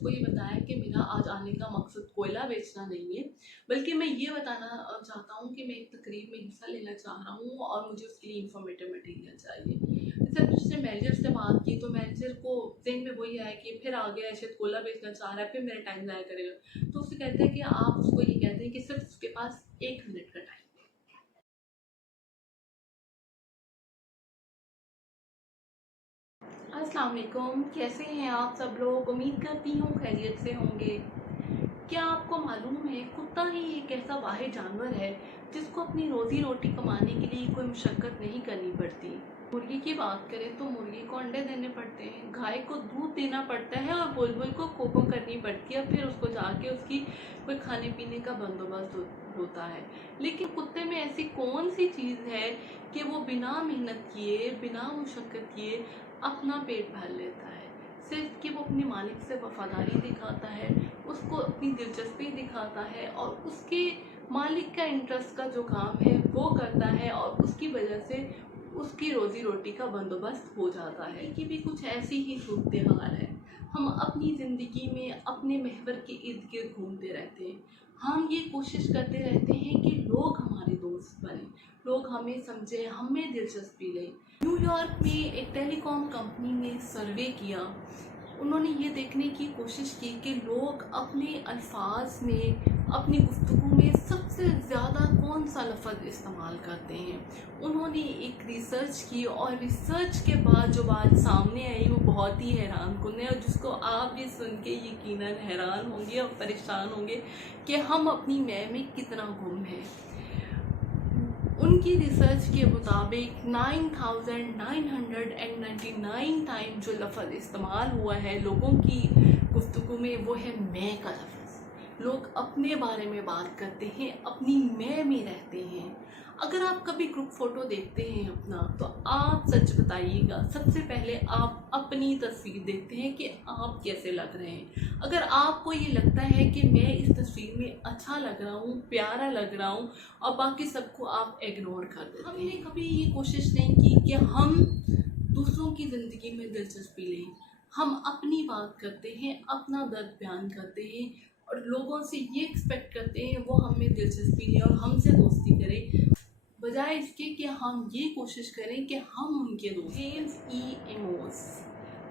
को ये बताया कि मेरा आज आने का मकसद कोयला बेचना नहीं है, बल्कि मैं ये बताना चाहता हूँ कि मैं एक तकरीब में हिस्सा लेना चाह रहा हूँ और मुझे उसके लिए इंफॉर्मेटिव मटेरियल चाहिए। जब उसने मैनेजर से बात की तो मैनेजर को दिन में वही आया कि फिर आ गया, शायद कोयला बेचना चाह रहा है, फिर मेरा टाइम ज़ाया करेगा। तो उससे कहते हैं कि आप उसको ये कहते हैं कि सिर्फ उसके पास 1 मिनट का टाइम। अस्सलाम वालेकुम, कैसे हैं आप सब लोग? उम्मीद करती हूँ खैरियत से होंगे। क्या आपको मालूम है कुत्ता ही एक ऐसा वाहिद जानवर है जिसको अपनी रोजी रोटी कमाने के लिए कोई मशक्क़त नहीं करनी पड़ती। मुर्गी की बात करें तो मुर्गी को अंडे देने पड़ते हैं, गाय को दूध देना पड़ता है और बुलबुल को कोको करनी पड़ती है, फिर उसको जाके उसकी कोई खाने पीने का बंदोबस्त होता है। लेकिन कुत्ते में ऐसी कौन सी चीज़ है कि वो बिना मेहनत किए, बिना मुशक्क़त किए अपना पेट भर लेता है? सिर्फ कि वो अपने मालिक से वफादारी दिखाता है, उसको अपनी दिलचस्पी दिखाता है और उसके मालिक का इंटरेस्ट का जो काम है वो करता है और उसकी वजह से उसकी रोज़ी रोटी का बंदोबस्त हो जाता है। कि भी कुछ ऐसी ही सूरत हाल है। हम अपनी ज़िंदगी में अपने महवर के इर्द गिर्द घूमते रहते हैं। हम ये कोशिश करते रहते हैं कि लोग हमारे दोस्त बने, लोग हमें समझें, हमें दिलचस्पी लें। न्यूयॉर्क में एक टेलीकॉम कंपनी ने सर्वे किया। उन्होंने ये देखने की कोशिश की कि लोग अपने अल्फाज में, अपनी गुफ्तगू में सबसे ज़्यादा कौन सा लफ्ज़ इस्तेमाल करते हैं। उन्होंने एक रिसर्च की और रिसर्च के बाद जो बात सामने आई वो बहुत ही हैरान कुन है और जिसको आप भी सुन के यकीनन हैरान होंगे और परेशान होंगे कि हम अपनी मैं में कितना गुम हैं। उनकी रिसर्च के मुताबिक 9,999 टाइम जो लफ्ज़ इस्तेमाल हुआ है लोगों की गुफ्तगू में वो है मैं का लफ्ज़। लोग अपने बारे में बात करते हैं, अपनी मैं में रहते हैं। अगर आप कभी ग्रुप फ़ोटो देखते हैं अपना तो आप सच बताइएगा, सबसे पहले आप अपनी तस्वीर देखते हैं कि आप कैसे लग रहे हैं। अगर आपको ये लगता है कि मैं इस तस्वीर में अच्छा लग रहा हूँ, प्यारा लग रहा हूँ और बाकी सबको आप इग्नोर कर देते हैं। हमने कभी ये कोशिश नहीं की कि हम दूसरों की ज़िंदगी में दिलचस्पी लें। हम अपनी बात करते हैं, अपना दर्द बयान करते हैं और लोगों से ये एक्सपेक्ट करते हैं वो हमें दिलचस्पी लें और हमसे दोस्ती करें, बजाय इसके कि हम ये कोशिश करें कि हम उनके दोस्त। जेम्स ई एमोस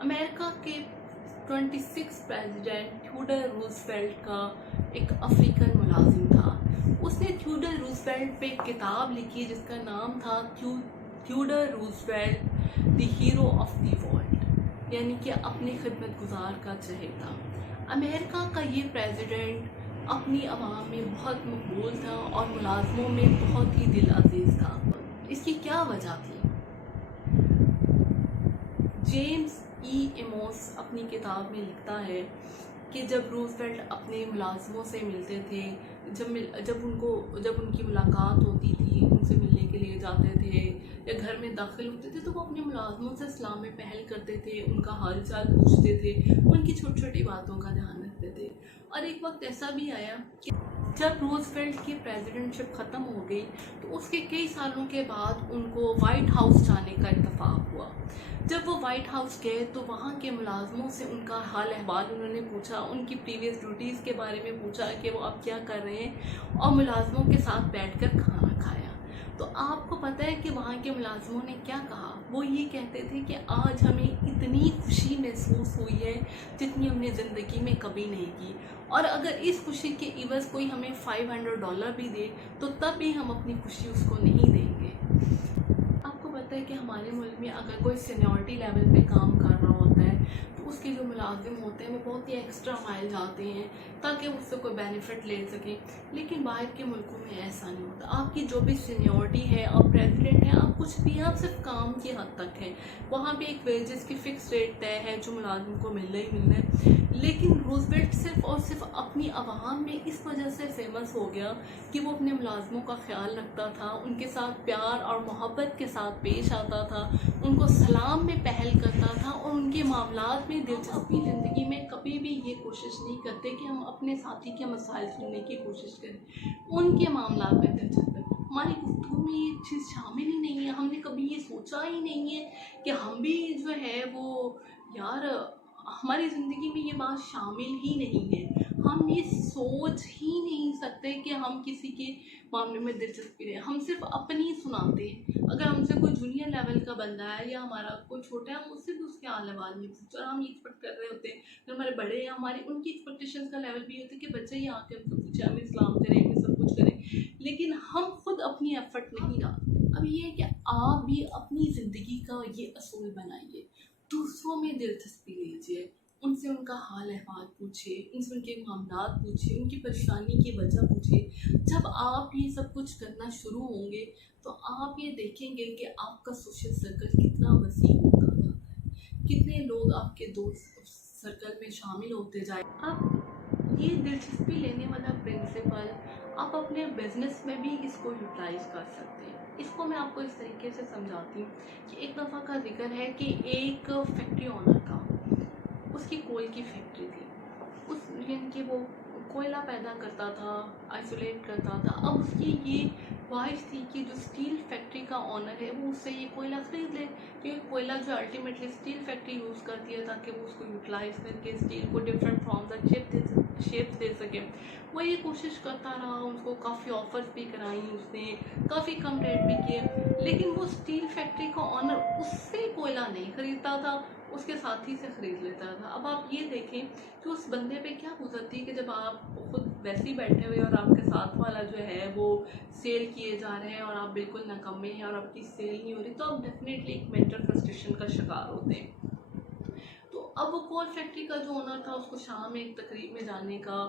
अमेरिका के 26 प्रेसिडेंट थियोडर रूजवेल्ट का एक अफ्रीकन मुलाजिम था। उसने थियोडर रूजवेल्ट पे एक किताब लिखी जिसका नाम था Theodore Roosevelt the hero of the world, यानी कि अपने खिदमत गुजार का चहेता। अमेरिका का ये प्रेसिडेंट अपनी आवाम में बहुत मकबूल था और मुलाजमों में बहुत ही दिल अजीज था। इसकी क्या वजह थी? जेम्स ई एमोस अपनी किताब में लिखता है कि जब रूजवेल्ट अपने मुलाजमों से मिलते थे, जब उनकी मुलाकात होती थी, उनसे मिलने के लिए जाते थे या घर में दाखिल होते थे तो वो अपने मुलाजमों से सलाम में पहल करते थे, उनका हाल चाल पूछते थे, उनकी छोटी छोटी बातों का ध्यान रखते थे। और एक वक्त ऐसा भी आया कि जब रूजवेल्ट की प्रेसिडेंटशिप ख़त्म हो गई तो उसके कई सालों के बाद उनको वाइट हाउस जाने का इत्तेफाक हुआ। जब वो वाइट हाउस गए तो वहाँ के मुलाजमों से उनका हाल अहवाल उन्होंने पूछा, उनकी प्रीवियस ड्यूटीज़ के बारे में पूछा कि वो अब क्या कर रहे हैं और मुलाजमों के साथ बैठकर खाना खाया। तो आपको पता है कि वहाँ के मुलाजमों ने क्या कहा? वो ये कहते थे कि आज हमें इतनी खुशी महसूस हुई है जितनी हमने ज़िंदगी में कभी नहीं की, और अगर इस खुशी के इवज़ कोई हमें $500 भी दे तो तब भी हम अपनी खुशी उसको नहीं देंगे। आपको पता है कि हमारे मुल्क में अगर कोई सीनियरिटी लेवल पे काम कर रहा होता है तो उसके जो मुलाजिम होते हैं वो बहुत ही एक्स्ट्रा माइल जाते हैं ताकि उससे कोई बेनिफिट ले सकें, लेकिन बाहर के मुल्कों में ऐसा नहीं होता। आपकी जो भी सीनियरिटी है, आप प्रेसिडेंट हैं, आप कुछ भी, आप सिर्फ काम की हद तक हैं। वहाँ पे एक वेजेस की फ़िक्स रेट तय है जो मुलाजिम को मिलना ही मिलना है। लेकिन रूजवेल्ट सिर्फ और सिर्फ अपनी आवाम में इस वजह से फेमस हो गया कि वो अपने मुलाजमों का ख्याल रखता था, उनके साथ प्यार और मोहब्बत के साथ पेश आता था, उनको सलाम में पहल करता था और उनके मामलात में दिलचस्पी। ज़िंदगी में कभी भी ये कोशिश नहीं करते कि हम अपने साथी के मसाइल सुनने की कोशिश करें, उनके मामलात में दिलचस्पी। हमारी गुफ्तगू में ये चीज़ शामिल ही नहीं है। हमने कभी ये सोचा ही नहीं है कि हम भी जो है वो यार हमारी ज़िंदगी में ये बात शामिल ही नहीं है। हम ये सोच ही नहीं सकते कि हम किसी के मामले में दिलचस्पी लें। हम सिर्फ अपनी सुनाते हैं। अगर हमसे कोई जूनियर लेवल का बंदा है या हमारा कोई छोटा है, हम उससे भी उसके हाल अहवाल नहीं पूछते और हम ये एक्सपेक्ट कर रहे होते हैं कि हमारे बड़े हैं, हमारी उनकी एक्सपेक्टेशंस का लेवल भी होता है कि बच्चे ही आके हमसे पूछे, हमें इस्लाम करें, हमें सब कुछ करें, लेकिन हम खुद अपनी एफर्ट नहीं डालते। अब ये है कि आप भी अपनी ज़िंदगी का ये असूल बनाइए, दूसरों में दिलचस्पी लीजिए, उनसे उनका हाल अहवाल पूछिए, उनसे उनके मामलात पूछिए, उनकी परेशानी की वजह पूछिए। जब आप ये सब कुछ करना शुरू होंगे तो आप ये देखेंगे कि आपका सोशल सर्कल कितना वसीह होता जाता है, कितने लोग आपके दोस्त सर्कल में शामिल होते जाए। आप ये दिलचस्पी लेने वाला प्रिंसिपल आप अपने बिजनेस में भी इसको यूटिलाइज कर सकते हैं। इसको मैं आपको इस तरीके से समझाती हूँ कि एक दफ़ा का जिक्र है कि एक फैक्ट्री ओनर था, उसकी कोयल की फैक्ट्री थी। उस यानी कि वो कोयला पैदा करता था, आइसोलेट करता था। अब उसकी ये ख्वाहिश थी कि जो स्टील फैक्ट्री का ओनर है वो उससे ये कोयला ख़रीद ले, क्योंकि कोयला जो अल्टीमेटली स्टील फैक्ट्री यूज़ करती है ताकि वो उसको यूटिलाइज़ करके स्टील को डिफरेंट फॉर्म्स और शेप्स दे सके। वो ये कोशिश करता रहा, उसको काफ़ी ऑफर्स भी कराई उसने, काफ़ी कम रेट भी किए, लेकिन वो स्टील फैक्ट्री का ओनर उससे कोयला नहीं ख़रीदता था, उसके साथी से ख़रीद लेता था। अब आप ये देखें कि उस बंदे पे क्या गुजरती है कि जब आप खुद वैसे ही बैठे हुए और आपके साथ वाला जो है वो सेल किए जा रहे हैं और आप बिल्कुल नाकामे हैं और आपकी सेल नहीं हो रही, तो आप डेफिनेटली एक मेंटल फ्रस्ट्रेशन का शिकार होते हैं। तो अब वो कोल फैक्ट्री का जो ओनर था उसको शाम में एक तकरीब में जाने का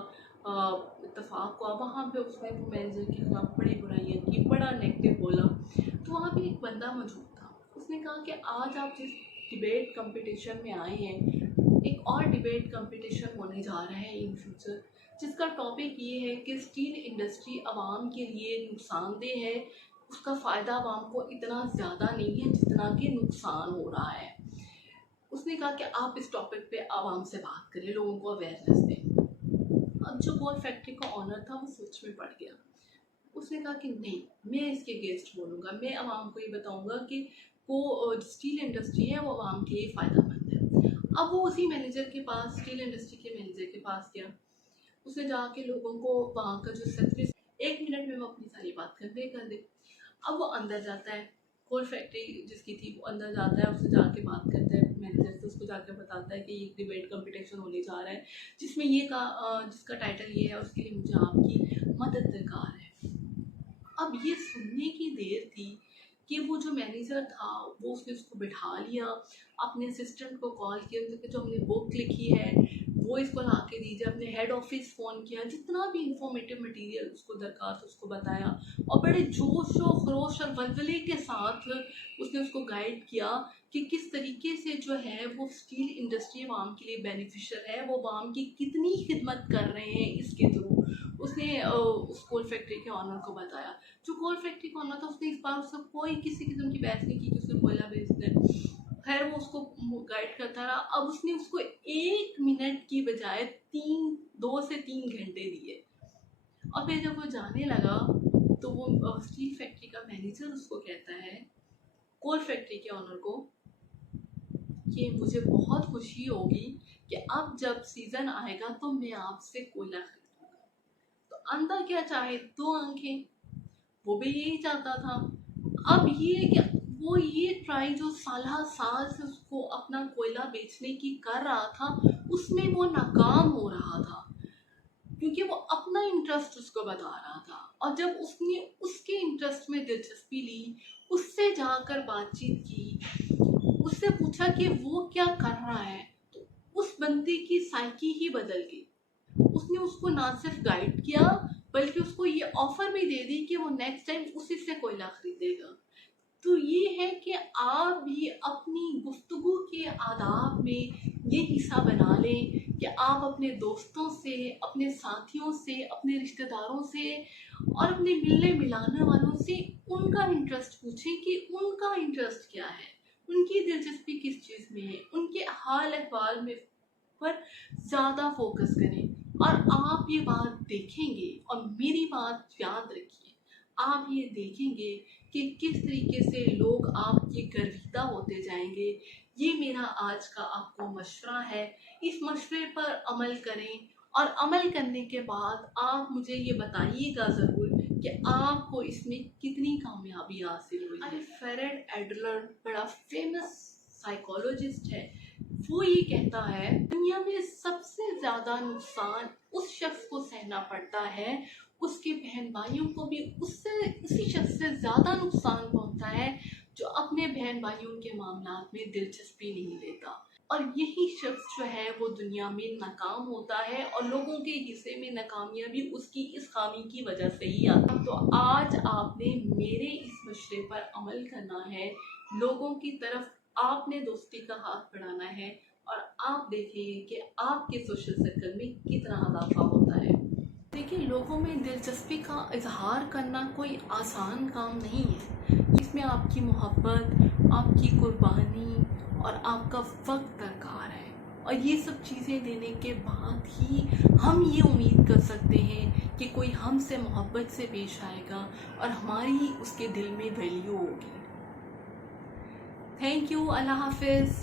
इत्तेफाक हुआ। वहाँ पे उसने मैनेजर के खिलाफ बड़ी बुराइयाँ की, बड़ा नेगेटिव बोला। तो वहाँ पे एक बंदा मौजूद था, उसने कहा कि आज आप जिस डिबेट कंपटीशन में आए हैं, एक और डिबेट कंपटीशन होने जा रहा है इन फ्यूचर, जिसका टॉपिक ये है कि स्टील इंडस्ट्री आवाम के लिए नुकसानदेह है, उसका फ़ायदा आवाम को इतना ज़्यादा नहीं है जितना कि नुकसान हो रहा है। उसने कहा कि आप इस टॉपिक पे आवाम से बात करें, लोगों को अवेयरनेस दें। अब जो कोल फैक्ट्री का ओनर था वो सोच में पड़ गया। उसने कहा कि नहीं, मैं इसके अगेंस्ट बोलूँगा, मैं आवाम को ये बताऊँगा कि वो स्टील इंडस्ट्री है वो आवाम के लिए फ़ायदेमंद है। अब वो उसी मैनेजर के पास, स्टील इंडस्ट्री के मैनेजर के पास गया। उसने जाके लोगों को वहाँ का जो सच, 1 मिनट में वो अपनी सारी बात कन्वे कर दे। अब वो अंदर जाता है, कोल फैक्ट्री जिसकी थी वो अंदर जाता है, उससे जाके बात करता है मैनेजर से, उसको जाके बताता है कि ये डिबेट कंपटीशन होने जा रहा है जिसमें जिसका टाइटल ये है, उसके लिए मुझे आपकी मदद दरकार है। अब ये सुनने की देर थी कि वो जो मैनेजर था वो उसने उसको बिठा लिया, अपने असिस्टेंट को कॉल किया कि जो हमने बुक लिखी है वो इसको ला के दीजिए, अपने हेड ऑफिस फ़ोन किया, जितना भी इंफॉर्मेटिव मटेरियल उसको दरकार था उसको बताया, और बड़े जोश और खरोश और वलवले के साथ उसने उसको गाइड किया कि किस तरीके से जो है वो स्टील इंडस्ट्री आवाम के लिए बेनिफिशियल है, वो आवाम की कितनी खिदमत कर रहे हैं इसके थ्रू। उसने उस कोल फैक्ट्री के ऑनर को बताया। जो कोल फैक्ट्री का ओनर था उसने इस बार उससे कोई किसी किस्म की बहस नहीं की कि उसने कोयला बेचना है। खैर वो उसको गाइड करता रहा। अब उसने उसको 1 मिनट की बजाय 2 से 3 घंटे दिए, और फिर जब वो जाने लगा तो वो स्टील फैक्ट्री का मैनेजर उसको कहता है, कोल फैक्ट्री के ऑनर को, कि मुझे बहुत खुशी होगी कि अब जब सीज़न आएगा तो मैं आपसे कोयला खरीदूंगा। तो अंदर क्या चाहे 2 आंखें, वो भी यही चाहता था। अब ये कि वो ये ट्राई जो साल से उसको अपना कोयला बेचने की कर रहा था, उसमें वो नाकाम हो रहा था, क्योंकि वो अपना इंटरेस्ट उसको बता रहा था। और जब उसने उसके इंटरेस्ट में दिलचस्पी ली, उससे जाकर बातचीत की, उससे पूछा कि वो क्या कर रहा है, तो उस बंदे की साइकी ही बदल गई। उसने उसको ना सिर्फ गाइड किया बल्कि उसको ये ऑफर भी दे दी कि वो नेक्स्ट टाइम उसी से कोयला खरीदेगा। तो ये है कि आप भी अपनी गुफ्तगू के आदाब में ये हिस्सा बना लें कि आप अपने दोस्तों से, अपने साथियों से, अपने रिश्तेदारों से और अपने मिलने मिलाने वालों से उनका इंटरेस्ट पूछें कि उनका इंटरेस्ट क्या है, उनकी दिलचस्पी किस चीज़ में है, उनके हाल अहवाल में पर ज़्यादा फोकस करें। और आप ये बात देखेंगे, और मेरी बात याद रखिए, आप ये देखेंगे कि किस तरीके से लोग आपके गर्विदा होते जाएंगे। ये मेरा आज का आपको मशवरा है। इस मशवरे पर अमल करें और अमल करने के बाद आप मुझे ये बताइएगा ज़रूर कि आपको इसमें कितनी कामयाबी हासिल हुई है। फेरेड एडलर बड़ा फेमस साइकोलॉजिस्ट है। वो ये कहता है दुनिया में सबसे ज़्यादा नुकसान उस शख्स को सहना पड़ता है, उसके बहन भाइयों को भी उसी शख्स से ज़्यादा नुकसान पहुंचता है जो अपने बहन भाइयों के मामलात में दिलचस्पी नहीं लेता। और यही शख्स जो है वो दुनिया में नाकाम होता है और लोगों के हिस्से में नाकामियां भी उसकी इस खामी की वजह से ही आता है। तो आज आपने मेरे इस मशवरे पर अमल करना है, लोगों की तरफ आपने दोस्ती का हाथ बढ़ाना है और आप देखिए कि आपके सोशल सर्कल में कितना इजाफा होता है। देखिए, लोगों में दिलचस्पी का इजहार करना कोई आसान काम नहीं है। इसमें आपकी मोहब्बत, आपकी कुर्बानी और आपका वक्त दरकार है। और ये सब चीज़ें देने के बाद ही हम ये उम्मीद कर सकते हैं कि कोई हमसे मोहब्बत से पेश आएगा और हमारी उसके दिल में वैल्यू होगी। Thank you. अल्लाह हाफिज़।